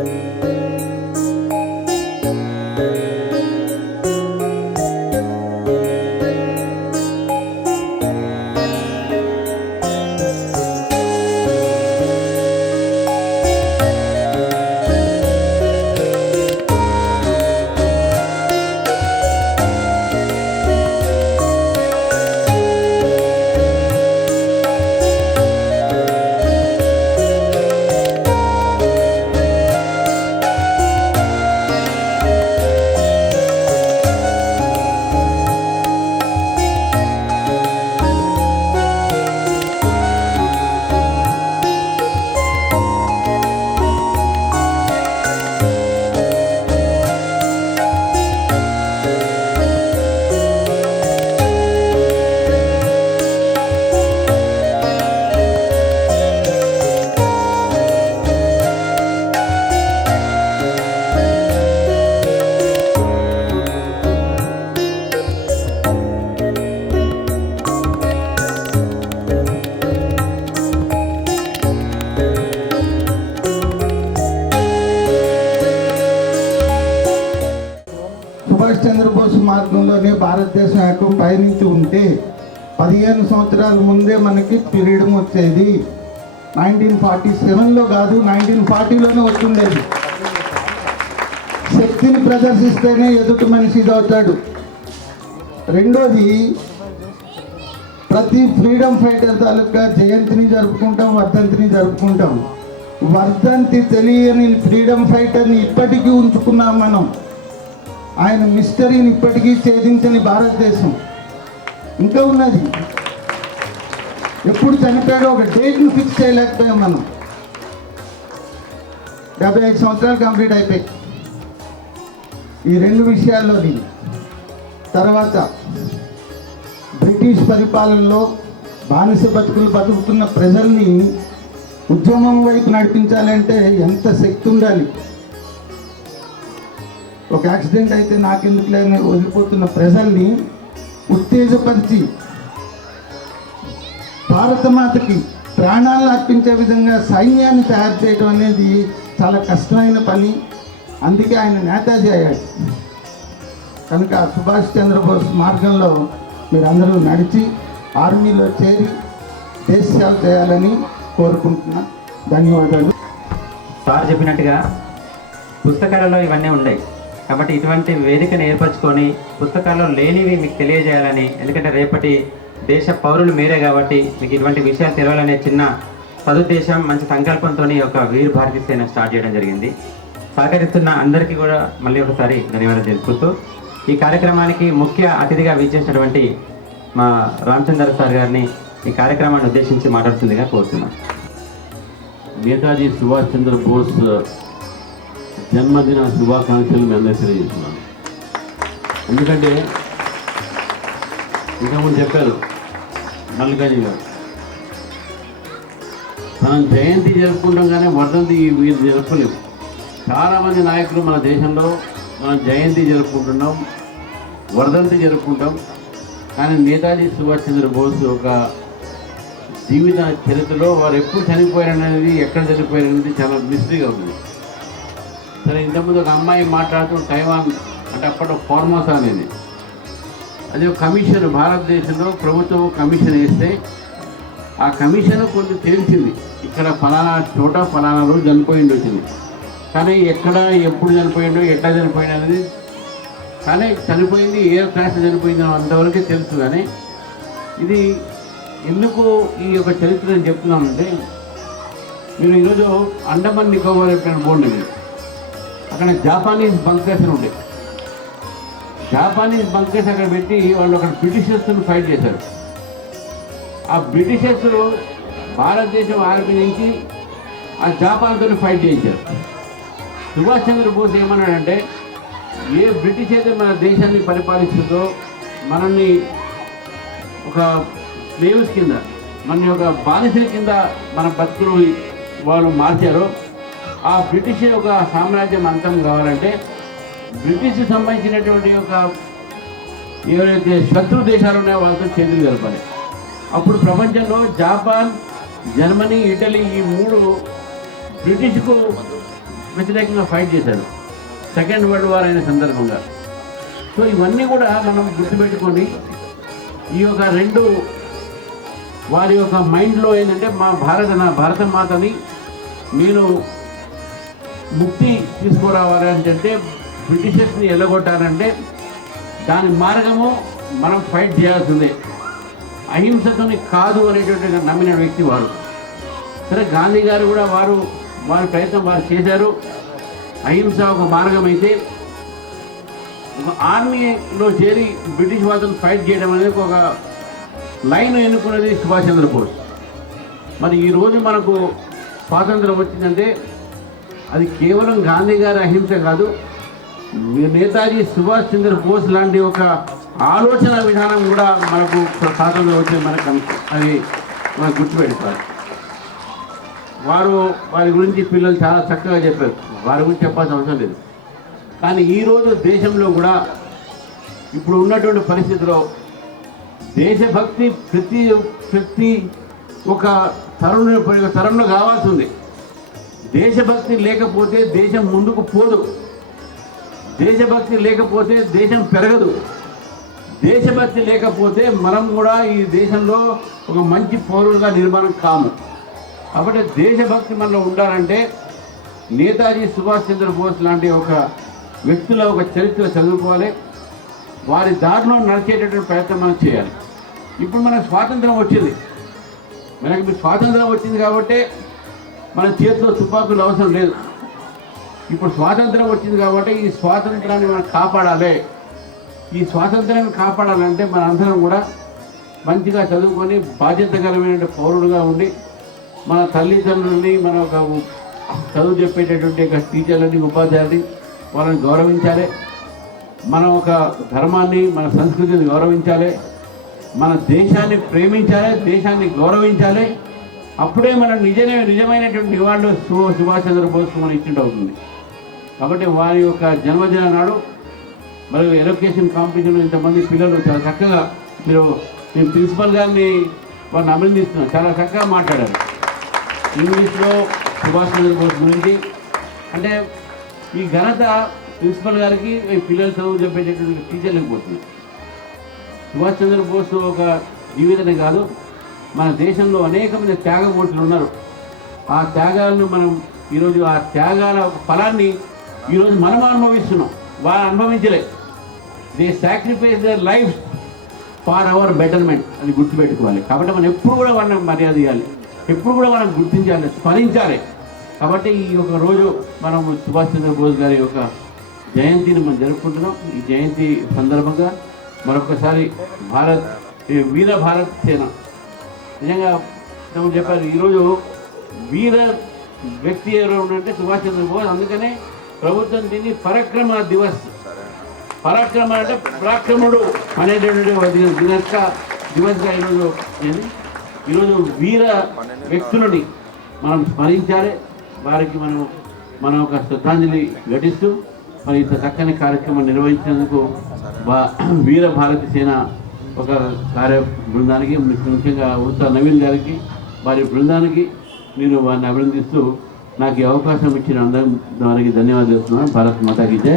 సుభాష్ మార్గంలోనే భారతదేశం యొక్క పయనించి ఉంటే పదిహేను సంవత్సరాల ముందే మనకి ఫ్రీడమ్ వచ్చేది. నైన్టీన్ ఫార్టీ సెవెన్లో కాదు నైన్టీన్ ఫార్టీలోనే వచ్చిండేది. శక్తిని ప్రదర్శిస్తేనే ఎదుటి మనిషి ఇదవుతాడు రెండోది ప్రతి ఫ్రీడమ్ ఫైటర్ తాలూకా జయంతిని జరుపుకుంటాం వర్ధంతిని జరుపుకుంటాం. వర్ధంతి తెలియని ఫ్రీడమ్ ఫైటర్ని ఇప్పటికీ ఉంచుకున్నాం మనం. ఆయన మిస్టరీని ఇప్పటికీ ఛేదించని భారతదేశం. ఇంకా ఉన్నది. ఎప్పుడు చనిపోయాడో ఒక డేట్ను ఫిక్స్ చేయలేకపోయాం మనం. డెబ్బై ఐదు సంవత్సరాలు కంప్లీట్ అయిపోయాయి. ఈ రెండు విషయాల్లోని తర్వాత బ్రిటిష్ పరిపాలనలో బానిస బతుకులు బతుకుతున్న ప్రజల్ని ఉద్యమం వైపు నడిపించాలంటే ఎంత శక్తి ఉండాలి? ఒక యాక్సిడెంట్ అయితే నాకెందుకు లేని వదిలిపోతున్న ప్రజల్ని ఉత్తేజపరిచి భారతమాతకి ప్రాణాలను అర్పించే విధంగా సైన్యాన్ని తయారు చేయడం అనేది చాలా కష్టమైన పని. అందుకే ఆయన నేతాజీ అయ్యాడు. కనుక సుభాష్ చంద్రబోస్ మార్గంలో మీరందరూ నడిచి ఆర్మీలో చేరి దేశ సేవ చేయాలని కోరుకుంటున్నా. ధన్యవాదాలు. సార్ చెప్పినట్టుగా పుస్తకాలలో ఇవన్నీ ఉన్నాయి కాబట్టి ఇటువంటి వేదికను ఏర్పరచుకొని పుస్తకాల్లో లేనివి మీకు తెలియజేయాలని ఎందుకంటే రేపటి దేశ పౌరులు మీరే కాబట్టి మీకు ఇటువంటి విషయాలు తెలవాలనే చిన్న సదుద్దేశం మంచి సంకల్పంతో ఒక వీర్ భారతి సేన స్టార్ట్ చేయడం జరిగింది. సహకరిస్తున్న అందరికీ కూడా మళ్ళీ ఒకసారి ధన్యవాదాలు తెలుపుతూ ఈ కార్యక్రమానికి ముఖ్య అతిథిగా విచ్చేసినటువంటి మా రామచంద్ర సార్ గారిని ఈ కార్యక్రమాన్ని ఉద్దేశించి మాట్లాడుతుందిగా కోరుతున్నాను నేతాజీ సుభాష్ చంద్ర బోస్ జన్మదిన శుభాకాంక్షలు మీ అందరికీ తెలియజేస్తున్నాను. ఎందుకంటే ఇంతకుముందు చెప్పారు మల్లికార్జున గారు మనం జయంతి జరుపుకుంటాం కానీ వర్ధంతి వీరు జరపలేము చాలామంది నాయకులు మన దేశంలో మనం జయంతి జరుపుకుంటున్నాం వర్ధంతి జరుపుకుంటాం కానీ నేతాజీ సుభాష్ చంద్ర బోస్ ఒక జీవిత చరిత్రలో వారు ఎప్పుడు చనిపోయారనేది ఎక్కడ చనిపోయారనేది చాలా మిస్టరీగా ఉంది. సరే ఇంతకుముందు ఒక అమ్మాయి మాట్లాడుతూ తైవాన్ అంటే అప్పట్లో ఫార్మోసా అనేది. అది ఒక కమిషన్ భారతదేశంలో ప్రభుత్వం కమిషన్ వేస్తే ఆ కమిషన్ కొంచెం తెలిసింది. ఇక్కడ ఫలానా చోట ఫలానా రోజు చనిపోయింది వచ్చింది. కానీ ఎక్కడ ఎప్పుడు చనిపోయిండో ఎట్లా చనిపోయింది అనేది కానీ చనిపోయింది ఏ క్లాస్ చనిపోయిందో అంతవరకే తెలుసు కానీ ఇది ఎందుకు ఈ యొక్క చరిత్ర నేను చెప్తున్నానంటే మీరు ఈరోజు అండమాన్ నికోబార్ ఎప్పుడైనా బోర్డు అక్కడ జాపానీస్ బంకర్స్ అని ఉంటాయి జాపానీస్ బంకర్స్ అక్కడ పెట్టి వాళ్ళు అక్కడ బ్రిటిషర్స్ని ఫైట్ చేశారు. ఆ బ్రిటిషర్స్ భారతదేశం ఆర్మీ నుంచి ఆ జాపాన్తో ఫైట్ చేయించారు. సుభాష్ చంద్ర బోస్ ఏమన్నాడంటే ఏ బ్రిటిష్ అయితే మన దేశాన్ని పరిపాలిస్తుందో మనల్ని ఒక స్లేవ్స్ కింద మన యొక్క బానిసల కింద మన బతుకులు వాళ్ళు మార్చారో ఆ బ్రిటిష్ యొక్క సామ్రాజ్యం అంతం కావాలంటే బ్రిటిష్ సంబంధించినటువంటి ఒక ఏవైతే శత్రు దేశాలు ఉన్నాయో వాళ్ళతో చేతులు కలపాలి అప్పుడు ప్రపంచంలో జపాన్ జర్మనీ ఇటలీ ఈ మూడు బ్రిటిష్కు వ్యతిరేకంగా ఫైట్ చేశారు. సెకండ్ వరల్డ్ వార్ అయిన సందర్భంగా. సో ఇవన్నీ కూడా మనం గుర్తుపెట్టుకొని ఈ యొక్క రెండు వారి యొక్క మైండ్లో ఏంటంటే మా భారత నా భారత మాతని నేను ముక్తి తీసుకురావాలి అంటే బ్రిటిషర్స్ని ఎల్లగొట్టాలంటే దాని మార్గము మనం ఫైట్ చేయాల్సిందే. అహింసతోని కాదు అనేటువంటి నమ్మిన వ్యక్తి వారు. సరే గాంధీ గారు కూడా వారు వారి ప్రయత్నం వారు చేశారు. అహింస ఒక మార్గం అయితే ఒక ఆర్మీలో చేరి బ్రిటిష్ వాళ్ళని ఫైట్ చేయడం అనేది ఒక లైన్ ఎన్నుకున్నది సుభాష్ చంద్రబోస్. మరి ఈరోజు మనకు స్వాతంత్రం వచ్చిందంటే అది కేవలం గాంధీ గారి అహింస కాదు. నేతాజీ సుభాష్ చంద్ర బోస్ లాంటి ఒక ఆలోచన విధానం కూడా మనకు స్వాతంత్రం వచ్చే మనకు అది మనకు గుర్తుపెట్టుకోవాలి వారు వారి గురించి పిల్లలు చాలా చక్కగా చెప్పారు. వారి గురించి చెప్పాల్సిన అవసరం లేదు. కానీ ఈరోజు దేశంలో కూడా ఇప్పుడు ఉన్నటువంటి పరిస్థితిలో దేశభక్తి ప్రతి ప్రతి ఒక తరుణ ఒక కావాల్సి ఉంది. దేశభక్తి లేకపోతే దేశం ముందుకు పోదు. దేశభక్తి లేకపోతే దేశం పెరగదు. దేశభక్తి లేకపోతే మనం కూడా ఈ దేశంలో ఒక మంచి పౌరులుగా నిర్మాణం కాము. కాబట్టి దేశభక్తి మనలో ఉండాలంటే నేతాజీ సుభాష్ చంద్రబోస్ లాంటి ఒక వ్యక్తుల ఒక చరిత్ర చదువుకోవాలి. వారి దారిలో నడిచేటటువంటి ప్రయత్నం మనం చేయాలి. ఇప్పుడు మనకు స్వాతంత్రం వచ్చింది. మనకి ఇప్పుడు స్వాతంత్రం వచ్చింది కాబట్టి మన చేతిలో తుపాకులు అవసరం లేదు. ఇప్పుడు స్వాతంత్రం వచ్చింది కాబట్టి ఈ స్వాతంత్రాన్ని మనం కాపాడాలి. ఈ స్వాతంత్రాన్ని కాపాడాలంటే మన అందరం కూడా మంచిగా చదువుకొని బాధ్యతకరమైన పౌరుడుగా ఉండి మన తల్లిదండ్రులని మన ఒక చదువు చెప్పేటటువంటి ఒక టీచర్లని ఉపాధ్యాయులని వాళ్ళని గౌరవించాలి. మన ఒక ధర్మాన్ని మన సంస్కృతిని గౌరవించాలి. మన దేశాన్ని ప్రేమించాలి దేశాన్ని గౌరవించాలి. అప్పుడే మనం నిజమే నిజమైనటువంటి నివాళులు సుభాష్ చంద్రబోస్కు మనం ఇచ్చింటి అవుతుంది. కాబట్టి వారి యొక్క జన్మదిన నాడు మరియు ఎలొకేషన్ కాంపిటీషన్ ఇంతమంది పిల్లలు చాలా చక్కగా మీరు నేను ప్రిన్సిపల్ గారిని వారిని అభినందిస్తున్నాను చాలా చక్కగా మాట్లాడారు. ఇంగ్లీష్లో సుభాష్ చంద్రబోస్ గురించి. అంటే ఈ ఘనత ప్రిన్సిపల్ గారికి మీ పిల్లలు చదువు చెప్పేటటువంటి టీచర్లకు పోతుంది. సుభాష్ చంద్రబోస్ ఒక జీవితమే కాదు. మన దేశంలో అనేకమైన త్యాగమూర్తులు ఉన్నారు. ఆ త్యాగాలను మనం ఈరోజు ఆ త్యాగాల ఫలాన్ని ఈరోజు మనం అనుభవిస్తున్నాం. వారు అనుభవించలే. They sacrifice their life for our betterment అని గుర్తుపెట్టుకోవాలి. కాబట్టి మనం ఎప్పుడు కూడా వాళ్ళని మర్యాద ఇవ్వాలి ఎప్పుడు కూడా మనం గుర్తించాలి స్మరించాలి. కాబట్టి ఈ యొక్క రోజు మనం సుభాష్ చంద్రబోస్ గారి యొక్క జయంతిని మనం జరుపుకుంటున్నాం. ఈ జయంతి సందర్భంగా మరొకసారి భారత్ ఈ వీర భారత్ సేన నిజంగా మనం చెప్పారు ఈరోజు వీర వ్యక్తి ఎవరు అంటే సుభాష్ చంద్రబోస్. అందుకనే ప్రభుత్వం దీన్ని పరాక్రమ దివస్. పరాక్రమ అంటే పరాక్రముడు అనేటటువంటి ఒక దినస్క దివస్గా ఈరోజు ఈరోజు వీర వ్యక్తులని మనం స్మరించాలి. వారికి మనం మన ఒక శ్రద్ధాంజలి ఘటిస్తూ మరి ఇంత చక్కని కార్యక్రమం నిర్వహించినందుకు బా వీర భారతి సేన ఒక కార్య బృందానికి ముఖ్యంగా ఉత్త నవీన్ గారికి వారి బృందానికి నేను వారిని అభినందిస్తూ నాకు ఈ అవకాశం ఇచ్చిన అందరం వారికి ధన్యవాదాలు చేస్తున్నాను భారత్ మాతాకి జై.